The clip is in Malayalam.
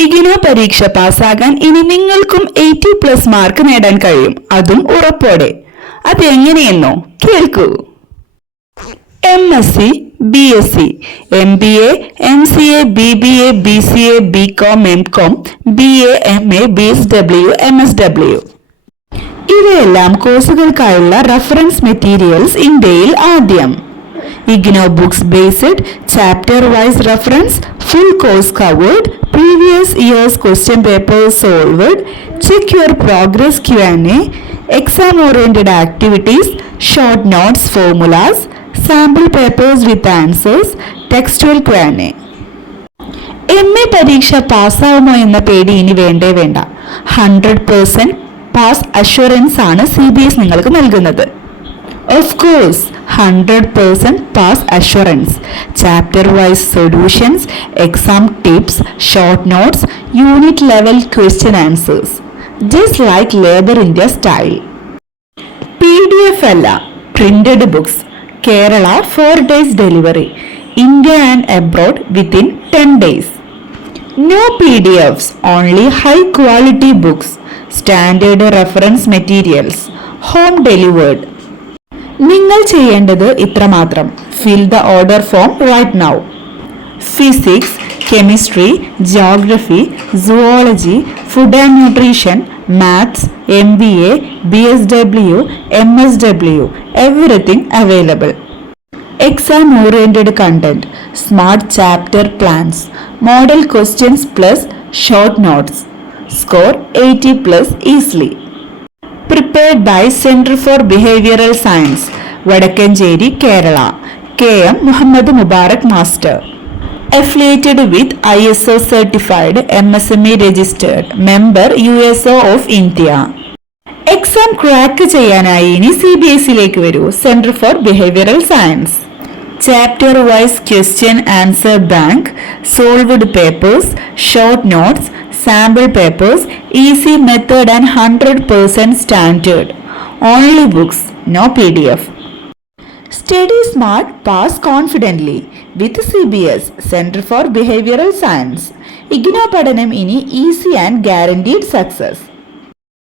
ഇഗ്നോ പരീക്ഷ പാസ്സാകാൻ ഇനി നിങ്ങൾക്കും 80+ മാർക്ക് നേടാൻ കഴിയും, അതും ഉറപ്പോടെ. അതെങ്ങനെയെന്നോ കേൾക്കൂ. MSc, BSc, MBA, MCA, BBA, BCA, BCom, MCom, BA, MA, BSW, MSW. ഇവയെല്ലാം കോഴ്സുകൾക്കായുള്ള റഫറൻസ് മെറ്റീരിയൽസ് ഇന്ത്യയിൽ ആദ്യം. IGNOU books based, chapter wise reference, full course covered, previous year's question papers solved, check your progress Q&A, exam oriented activities, short notes, formulas, sample papers with answers, textual Q&A. MA പരീക്ഷ പാസ്സാവുമോ എന്ന പേടി ഇനി വേണ്ടേ വേണ്ട. 100% പാസ് അഷ്വറൻസ് ആണ് CBS നിങ്ങൾക്ക് നൽകുന്നത്. Of course 100% pass assurance, chapter wise solutions, exam tips, short notes, unit level question answers, just like labour India style. PDF അല്ല, printed books. Kerala 4 days delivery, India and abroad within 10 days. No PDFs, only high quality books, standard reference materials, home delivered. നിങ്ങൾ ചെയ്യേണ്ടത് ഇത്രമാത്രം. Fill the order form right now. Physics, chemistry, geography, zoology, food and nutrition, maths, MBA, BSW, MSW, everything available. Exam oriented content, smart chapter plans, model questions plus short notes, score 80+ easily. Prepared by Center for Behavioral Science, Vadakkancheri, Kerala. KM Muhammad Mubarak Master. Affiliated with ISO certified, MSME registered, member USO of India. Exam crack ചെയ്യാനായി ഇനി CBSE വരൂ. Centre for behavioural science. Chapter wise question answer bank, solved papers, short notes, sample papers, easy method and 100% standard. Only books, no PDF. Study smart, pass confidently with CBS, centre for behavioural science. IGNOU പഠനം ഇനി ഈസി ആൻഡ് ഗ്യാരണ്ടീഡ് സക്സസ്.